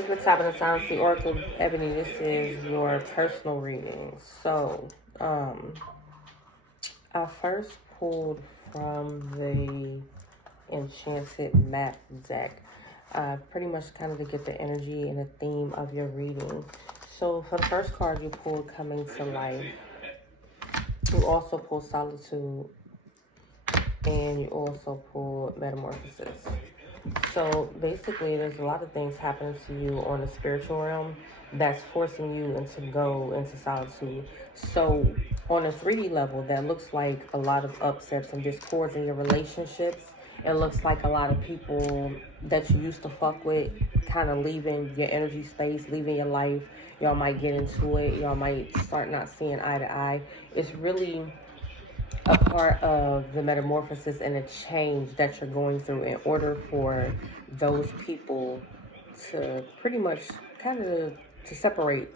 Thank you for tapping the sound. The Oracle Ebony. This is your personal reading. So, I first pulled from the Enchanted Map deck, pretty much kind of to get the energy and the theme of your reading. So, for the first card you pulled, Coming to Life, you also pulled Solitude, and you also pulled Metamorphosis. So basically, there's a lot of things happening to you on the spiritual realm that's forcing you to go into solitude. So on a 3D level, that looks like a lot of upsets and discords in your relationships. It looks like a lot of people that you used to fuck with kind of leaving your energy space, leaving your life. Y'all might get into it. Y'all might start not seeing eye to eye. It's really a part of the metamorphosis and the change that you're going through in order for those people to pretty much kind of to separate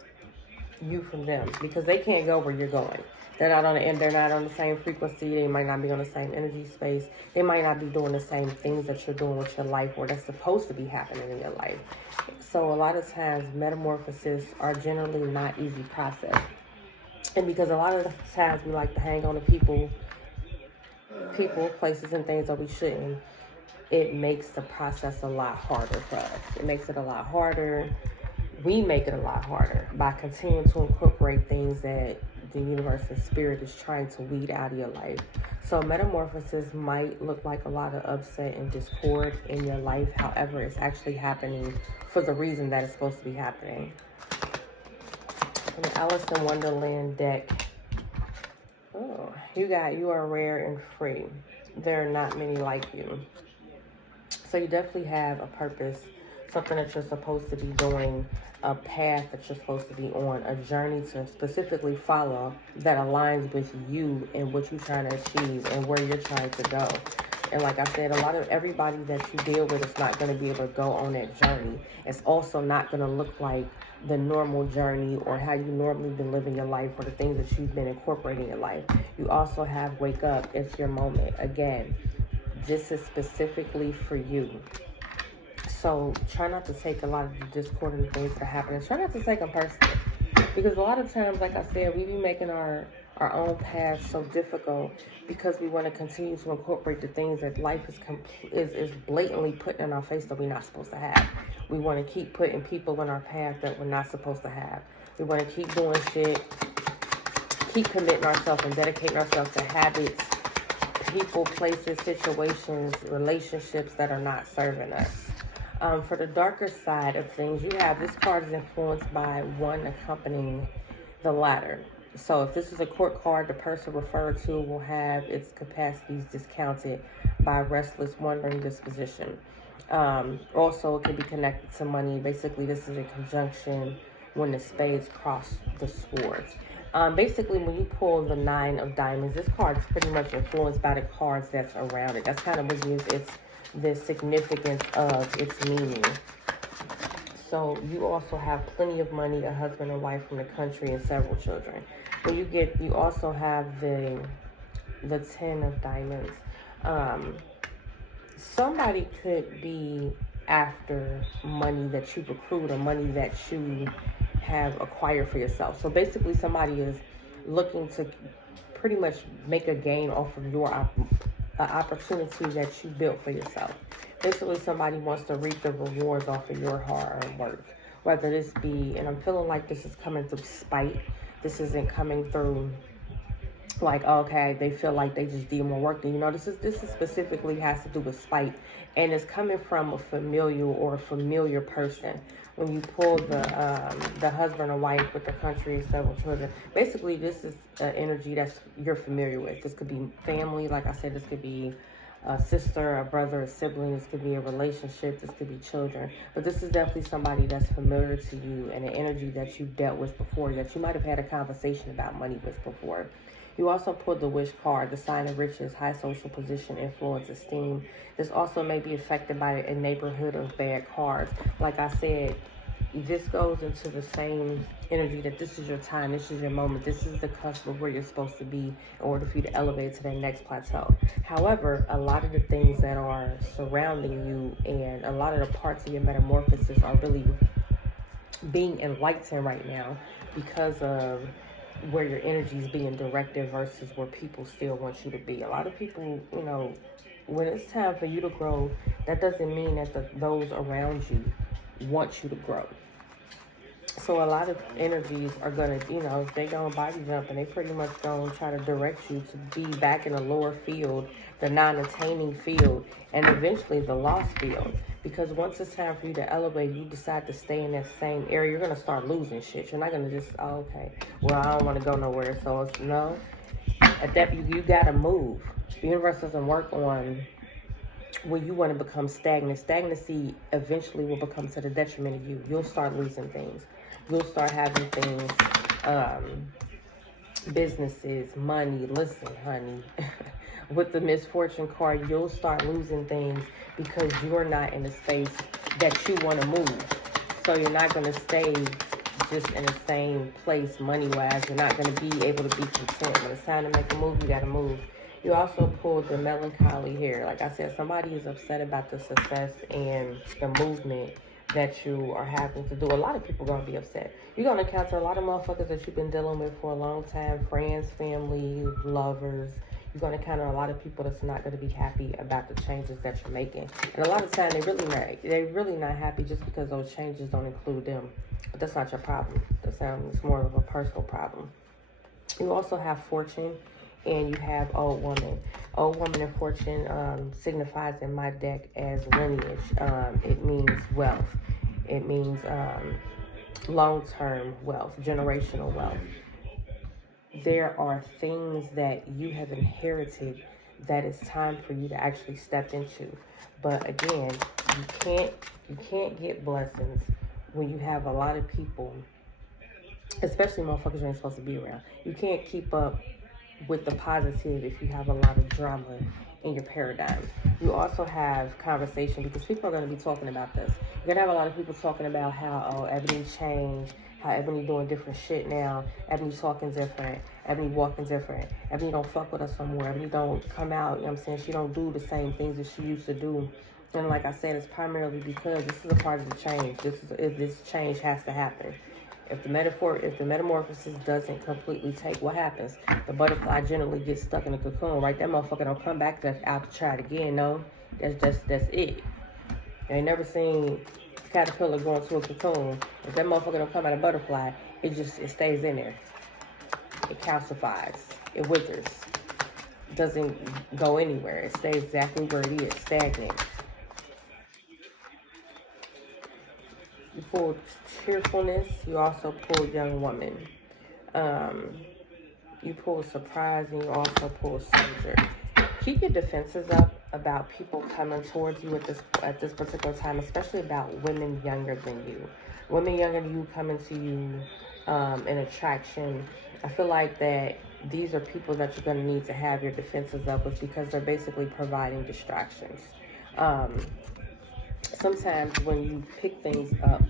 you from them, because they can't go where you're going. They're not on the end. They're not on the same frequency. They might not be on the same energy space. They might not be doing the same things that you're doing with your life or that's supposed to be happening in your life. So a lot of times metamorphoses are generally not easy process. And because a lot of the times we like to hang on to people, places, and things that we shouldn't, it makes the process a lot harder for us. It makes it a lot harder. We make it a lot harder by continuing to incorporate things that the universe and spirit is trying to weed out of your life. So metamorphosis might look like a lot of upset and discord in your life. However, it's actually happening for the reason that it's supposed to be happening. In the Alice in Wonderland deck, you are rare and free. There are not many like you. So you definitely have a purpose, something that you're supposed to be doing, a path that you're supposed to be on, a journey to specifically follow that aligns with you and what you're trying to achieve and where you're trying to go. And like I said, a lot of everybody that you deal with is not going to be able to go on that journey. It's also not going to look like the normal journey or how you normally been living your life or the things that you've been incorporating in your life. You also have Wake Up. It's your moment. Again, this is specifically for you. So try not to take a lot of the discordant things that are happening. Try not to take them personally. Because a lot of times, like I said, we be making our own path so difficult because we want to continue to incorporate the things that life is blatantly putting in our face that we're not supposed to have. We want to keep putting people in our path that we're not supposed to have. We want to keep doing shit, keep committing ourselves and dedicating ourselves to habits, people, places, situations, relationships that are not serving us. For the darker side of things, you have this card is influenced by one accompanying the latter. So if this is a court card, the person referred to will have its capacities discounted by restless, wandering disposition. Also, it can be connected to money. Basically, this is a conjunction when the spades cross the swords. Basically, when you pull the 9 of diamonds, this card is pretty much influenced by the cards that's around it. That's kind of what gives the significance of its meaning. So you also have plenty of money, a husband and wife from the country, and several children. When you also have the 10 of diamonds. Somebody could be after money that you've accrued or money that you have acquired for yourself. So basically somebody is looking to pretty much make a gain off of your opportunity that you built for yourself. Basically somebody wants to reap the rewards off of your hard-earned work. Whether this be, and I'm feeling like this is coming through spite. This isn't coming through like, okay, they feel like they just did more work than you. Know, this is specifically has to do with spite, and it's coming from a familial or a familiar person. When you pull the husband or wife with the country and several children, basically this is an energy that's you're familiar with. This could be family, like I said. This could be a sister, a brother, a sibling. This could be a relationship. This could be children. But this is definitely somebody that's familiar to you and an energy that you've dealt with before, that you might have had a conversation about money with before. You also pulled the Wish card, the sign of riches, high social position, influence, esteem. This also may be affected by a neighborhood of bad cards. Like I said, this goes into the same energy that this is your time, this is your moment, this is the cusp of where you're supposed to be in order for you to elevate to that next plateau. However, a lot of the things that are surrounding you and a lot of the parts of your metamorphosis are really being enlightened right now because of where your energy is being directed versus where people still want you to be. A lot of people, when it's time for you to grow, that doesn't mean that those around you want you to grow. So a lot of energies are gonna, they gonna body jump and they pretty much gonna try to direct you to be back in the lower field, the non-attaining field, and eventually the lost field. Because once it's time for you to elevate, you decide to stay in that same area, you're gonna start losing shit. You're not gonna just, oh, okay, well, I don't want to go nowhere. So it's, no, at that you gotta move. The universe doesn't work on when you want to become stagnant. Stagnancy eventually will become to the detriment of you. You'll start losing things. You'll start having things, businesses, money. Listen, honey, with the misfortune card, you'll start losing things because you're not in a space that you want to move. So you're not going to stay just in the same place money-wise. You're not going to be able to be content. When it's time to make a move, you got to move. You also pulled the melancholy here. Like I said, somebody is upset about the success and the movement that you are having to do. A lot of people are going to be upset. You're going to encounter a lot of motherfuckers that you've been dealing with for a long time. Friends, family, lovers. You're going to encounter a lot of people that's not going to be happy about the changes that you're making. And a lot of times they're really not happy just because those changes don't include them. But that's not your problem. It's more of a personal problem. You also have fortune. And you have old woman. Old woman and fortune signifies in my deck as lineage. It means wealth. It means long-term wealth, generational wealth. There are things that you have inherited that it's time for you to actually step into. But again, you can't get blessings when you have a lot of people, especially motherfuckers you ain't supposed to be around. You can't keep up with the positive if you have a lot of drama in your paradigm. You also have conversation because people are going to be talking about this. You're going to have a lot of people talking about how, Ebony changed, how Ebony doing different shit now, Ebony talking different, Ebony walking different, Ebony don't fuck with us no more, Ebony don't come out, you know what I'm saying? She don't do the same things that she used to do. And like I said, it's primarily because this is a part of the change. This change has to happen. If the metamorphosis doesn't completely take, what happens? The butterfly generally gets stuck in a cocoon, right? That motherfucker don't come back out to try it again. No, that's it. I ain't never seen a caterpillar go into a cocoon. If that motherfucker don't come out a butterfly, it stays in there. It calcifies. It withers. It doesn't go anywhere. It stays exactly where it is, stagnant. You pulled cheerfulness. You also pulled young woman. You pulled surprise, and you also pulled soldier. Keep your defenses up about people coming towards you at this particular time, especially about women younger than you. Women younger than you coming to you in attraction. I feel like that these are people that you're going to need to have your defenses up with because they're basically providing distractions. Sometimes when you pick things up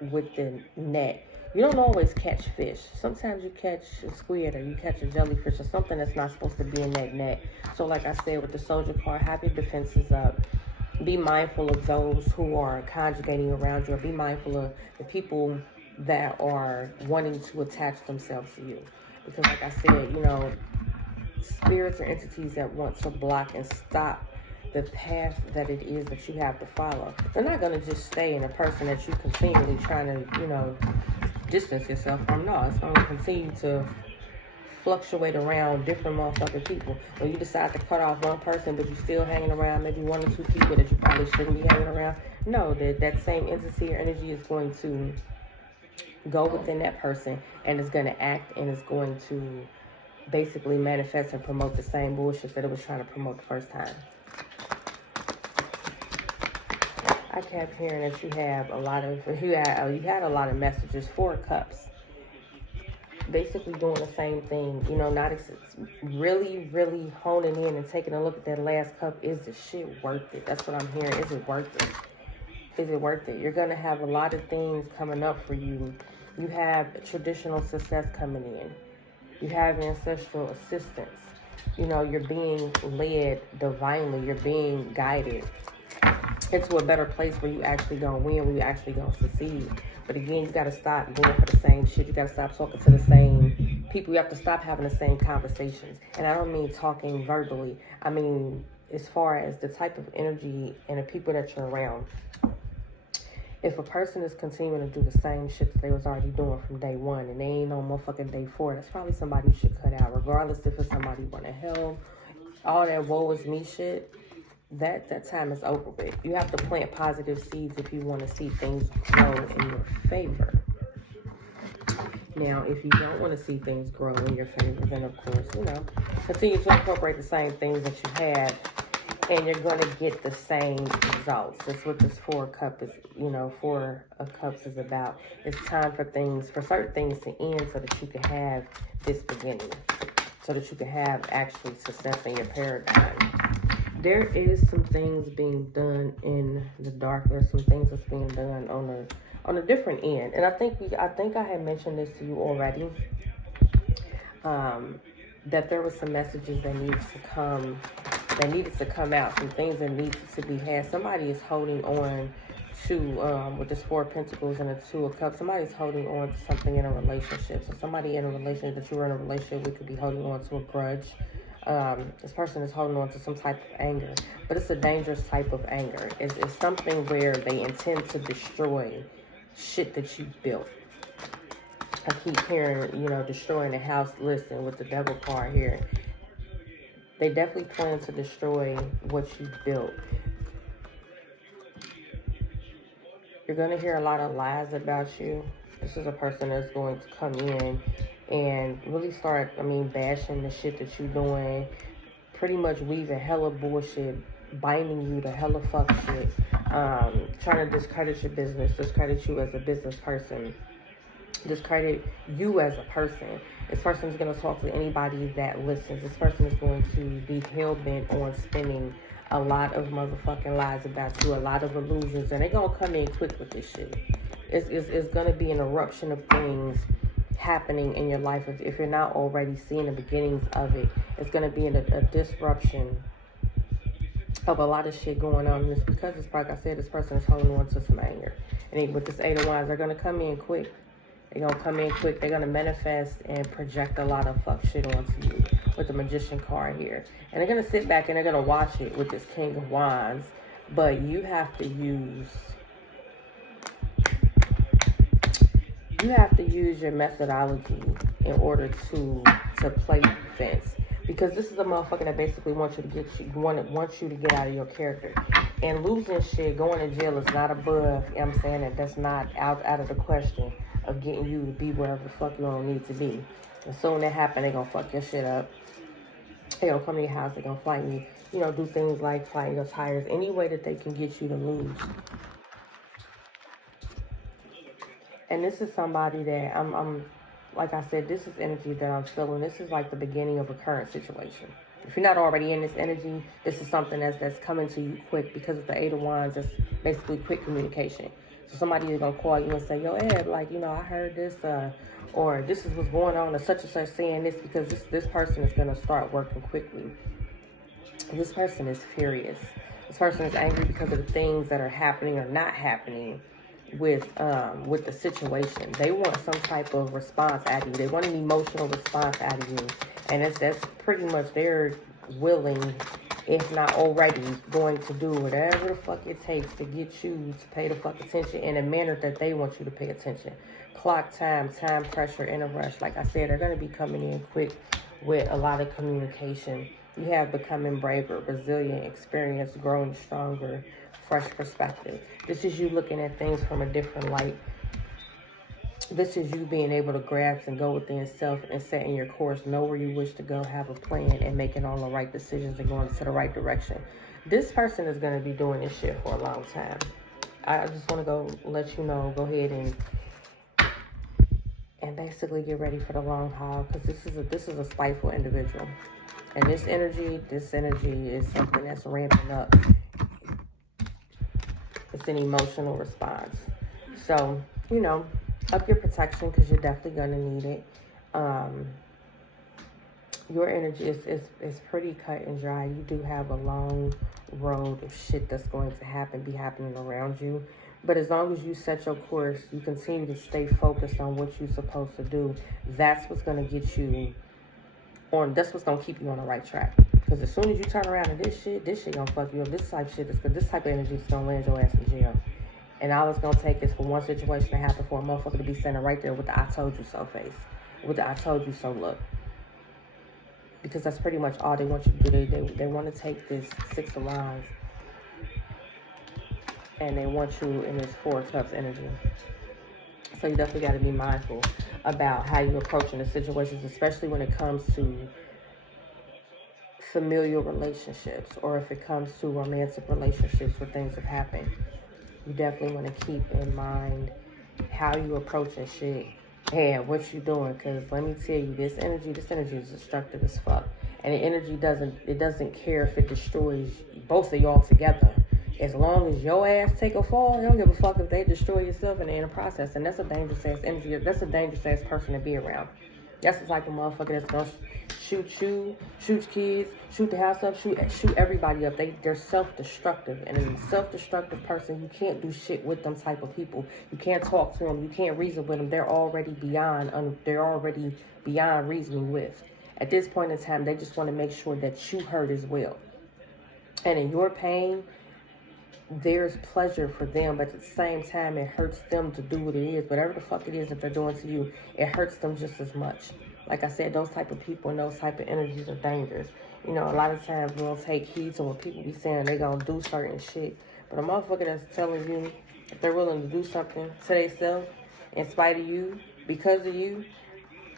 with the net, you don't always catch fish. Sometimes you catch a squid or you catch a jellyfish or something that's not supposed to be in that net. So like I said, with the soldier card, have your defenses up. Be mindful of those who are conjugating around you, or be mindful of the people that are wanting to attach themselves to you. Because like I said, spirits or entities that want to block and stop the path that it is that you have to follow. They're not going to just stay in a person that you continually trying to, distance yourself from. No, it's going to continue to fluctuate around different motherfucking people. When you decide to cut off one person, but you're still hanging around maybe one or two people that you probably shouldn't be hanging around, no, that same entity or energy is going to go within that person and is going to act and is going to basically manifest and promote the same bullshit that it was trying to promote the first time. I kept hearing that you had a lot of messages. 4 cups, basically doing the same thing. Not really, really honing in and taking a look at that last cup. Is the shit worth it? That's what I'm hearing. Is it worth it? Is it worth it? You're gonna have a lot of things coming up for you. You have traditional success coming in. You have ancestral assistance. You're being led divinely. You're being guided. into a better place where you actually gonna win, where you actually gonna succeed. But again, you gotta stop going for the same shit. You gotta stop talking to the same people. You have to stop having the same conversations. And I don't mean talking verbally. I mean as far as the type of energy and the people that you're around. If a person is continuing to do the same shit that they was already doing from day one and they ain't on motherfucking day 4, that's probably somebody you should cut out, regardless if it's somebody you want to help. All that woe is me shit, that time is over with. You have to plant positive seeds if you want to see things grow in your favor. Now, if you don't want to see things grow in your favor, then of course, continue to incorporate the same things that you had, and you're going to get the same results. That's what this 4 of Cups is, 4 of Cups is about. It's time for certain things to end so that you can have this beginning, so that you can have actually success in your paradigm. There is some things being done in the dark. There's some things that's being done on a different end. And I think I had mentioned this to you already. That there were some messages that needed to come out. Some things that needed to be had. Somebody is holding on to, with this 4 of Pentacles and the 2 of Cups, somebody's holding on to something in a relationship. So somebody in a relationship that you were in a relationship with could be holding on to a grudge. This person is holding on to some type of anger, but it's a dangerous type of anger. It's something where they intend to destroy shit that you built. I keep hearing, destroying the house. Listen, with the Devil card here, they definitely plan to destroy what you built. You're going to hear a lot of lies about you. This is a person that's going to come in and really start, bashing the shit that you're doing. Pretty much weaving hella bullshit, binding you to hella fuck shit. Trying to discredit your business, discredit you as a business person. Discredit you as a person. This person is going to talk to anybody that listens. This person is going to be hell-bent on spinning a lot of motherfucking lies about you, a lot of illusions, and they're going to come in quick with this shit. It's going to be an eruption of things happening in your life. If you're not already seeing the beginnings of it, it's going to be a disruption of a lot of shit going on. And it's because, it's like I said, this person is holding on to some anger. And with this 8 of Wands, they're going to come in quick. They're going to come in quick. They're going to manifest and project a lot of fuck shit onto you with the Magician card here. And they're going to sit back and they're going to watch it with this King of Wands. But you have to use your methodology in order to play defense. Because this is a motherfucker that basically wants you to get out of your character. And losing shit, going to jail is not above, I'm saying that's not out of the question of getting you to be wherever the fuck you don't need to be. As soon as that happens, they're going to fuck your shit up. They're going to come to your house, they're going to fight you, do things like fight your tires, any way that they can get you to lose. And this is somebody that I'm like I said, this is energy that I'm feeling. This is like the beginning of a current situation. If you're not already in this energy, this is something that's coming to you quick, because of the 8 of Wands, it's basically quick communication. So somebody is going to call you and say, yo, Ed, I heard this, or this is what's going on, or such and such saying this, because this person is going to start working quickly. This person is furious. This person is angry because of the things that are happening or not happening with the situation. They want some type of response out of you. They want an emotional response out of you. And that's pretty much they're willing, if not already, going to do whatever the fuck it takes to get you to pay the fuck attention in a manner that they want you to pay attention. Clock time pressure, in a rush. Like I said, they're going to be coming in quick with a lot of communication. You have becoming braver, resilient, experienced, growing stronger, fresh perspective. This is you looking at things from a different light. This is you being able to grasp and go within self and setting your course, know where you wish to go, have a plan, and making all the right decisions and going to the right direction. This person is going to be doing this shit for a long time. I just want to let you know, go ahead and basically get ready for the long haul, because this is a spiteful individual. And this energy is something that's ramping up. It's an emotional response. So, up your protection, because you're definitely going to need it. Your energy is pretty cut and dry. You do have a long road of shit that's going to be happening around you. But as long as you set your course, you continue to stay focused on what you're supposed to do. That's what's going to get you on. That's what's going to keep you on the right track. Because as soon as you turn around and this shit going to fuck you up. This type of energy is going to land your ass in jail. And all it's going to take is for one situation to happen for a motherfucker to be standing right there with the I told you so face. With the I told you so look. Because that's pretty much all they want you to do. They want to take this 6 of Wands and they want you in this 4 of Cups energy. So you definitely got to be mindful about how you're approaching the situations, especially when it comes to familial relationships or if it comes to romantic relationships where things have happened. You definitely want to keep in mind how you approaching shit and what you doing. Because let me tell you, this energy is destructive as fuck. And the energy doesn't care if it destroys both of y'all together. As long as your ass take a fall, they don't give a fuck if they destroy yourself and in the process. And that's a dangerous ass energy. That's a dangerous ass person to be around. That's the type of motherfucker that's gonna shoot you, shoot kids, shoot the house up, shoot everybody up. They're self-destructive, and a self-destructive person, you can't do shit with them type of people. You can't talk to them. You can't reason with them. They're already beyond reasoning with. At this point in time, they just want to make sure that you hurt as well. And in your pain, there's pleasure for them, but at the same time, it hurts them to do what it is. Whatever the fuck it is that they're doing to you, it hurts them just as much. Like I said, those type of people and those type of energies are dangerous. You know, a lot of times we don't take heed to what people be saying they gonna do certain shit. But a motherfucker that's telling you if they're willing to do something to themselves in spite of you, because of you,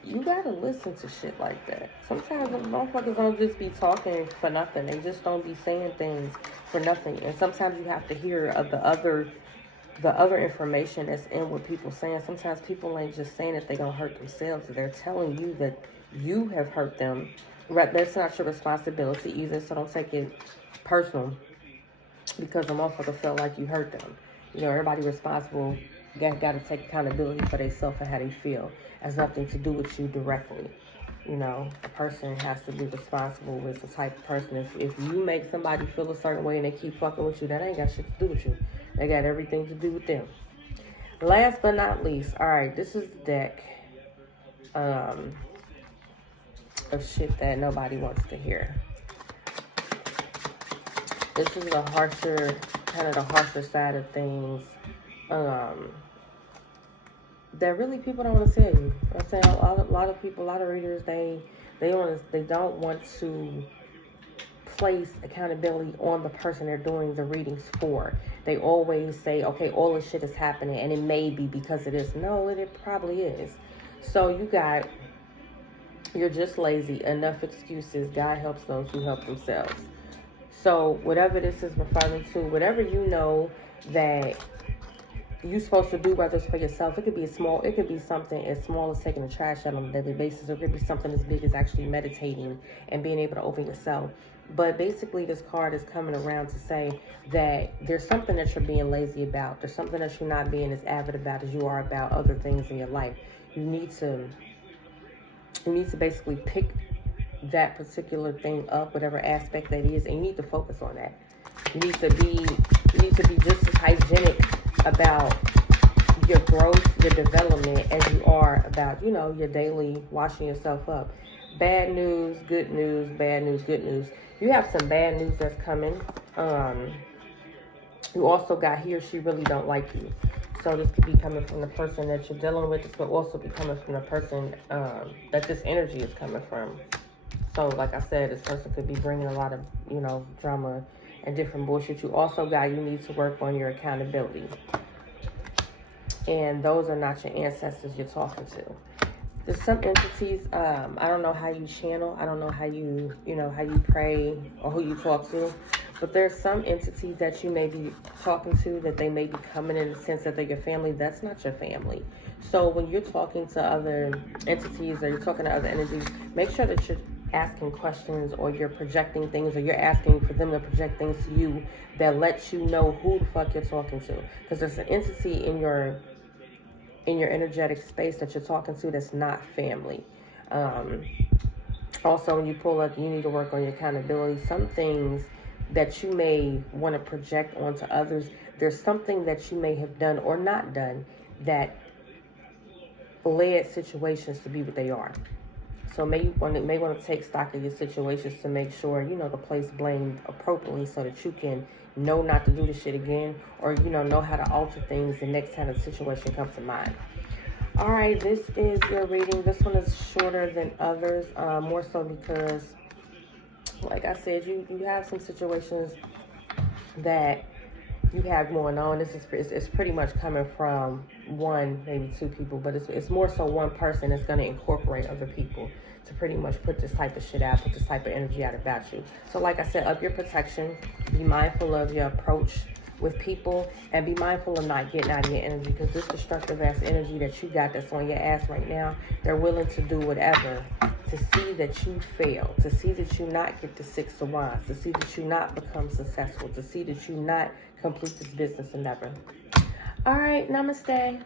you gotta listen to shit like that. Sometimes the motherfuckers don't just be talking for nothing. They just don't be saying things for nothing. And sometimes you have to hear of the other information that's in what people saying. Sometimes people ain't just saying that they gonna hurt themselves. They're telling you that you have hurt them. Right? That's not your responsibility either. So don't take it personal because the motherfucker felt like you hurt them. You know, everybody responsible got to take accountability for themselves and how they feel. It has nothing to do with you directly. You know, a person has to be responsible with the type of person. If you make somebody feel a certain way and they keep fucking with you, that ain't got shit to do with you. They got everything to do with them. Last but not least, all right, this is the deck of shit that nobody wants to hear. This is the harsher side of things. That really people don't want to tell you. I'm saying a lot of people, a lot of readers, they don't want to place accountability on the person they're doing the readings for. They always say, okay, all this shit is happening and it may be because it is. No, it probably is. So you're just lazy. Enough excuses. God helps those who help themselves. So whatever this is referring to, whatever you know that you're supposed to do, whether it's for yourself, it could be something as small as taking the trash out on a daily basis, or it could be something as big as actually meditating and being able to open yourself. But basically, this card is coming around to say that there's something that you're being lazy about. There's something that you're not being as avid about as you are about other things in your life. You need to basically pick that particular thing up, whatever aspect that is, and you need to focus on that. You need to be just as hygienic about your growth, your development, as you are about, you know, your daily washing yourself up. Bad news, good news, bad news, good news. You have some bad news that's coming. You also got he or she really don't like you. So this could be coming from the person that you're dealing with. This could also be coming from the person that this energy is coming from. So like I said, this person could be bringing a lot of, you know, drama and different bullshit. You also got, you need to work on your accountability. And those are not your ancestors you're talking to. There's some entities, I don't know how you channel. I don't know how you pray or who you talk to. But there's some entities that you may be talking to that they may be coming in the sense that they're your family. That's not your family. So when you're talking to other entities or you're talking to other energies, make sure that you're asking questions or you're projecting things or you're asking for them to project things to you that lets you know who the fuck you're talking to. Because there's an entity in your energetic space that you're talking to that's not family. Also, when you pull up, you need to work on your accountability. Some things that you may want to project onto others. There's something that you may have done or not done that led situations to be what they are. So may want to take stock of your situations to make sure, you know, to place blame appropriately so that you can know not to do the shit again, or, you know how to alter things the next time the situation comes to mind. All right, this is your reading. This one is shorter than others, more so because, like I said, you have some situations that you have going on. It's pretty much coming from one, maybe two people, but it's more so one person that's going to incorporate other people to pretty much put this type of shit out, put this type of energy out about you. So like I said, up your protection, be mindful of your approach with people, and be mindful of not getting out of your energy, because this destructive ass energy that you got that's on your ass right now, they're willing to do whatever to see that you fail, to see that you not get the Six of Wands, to see that you not become successful, to see that you not complete this business endeavor. All right, namaste.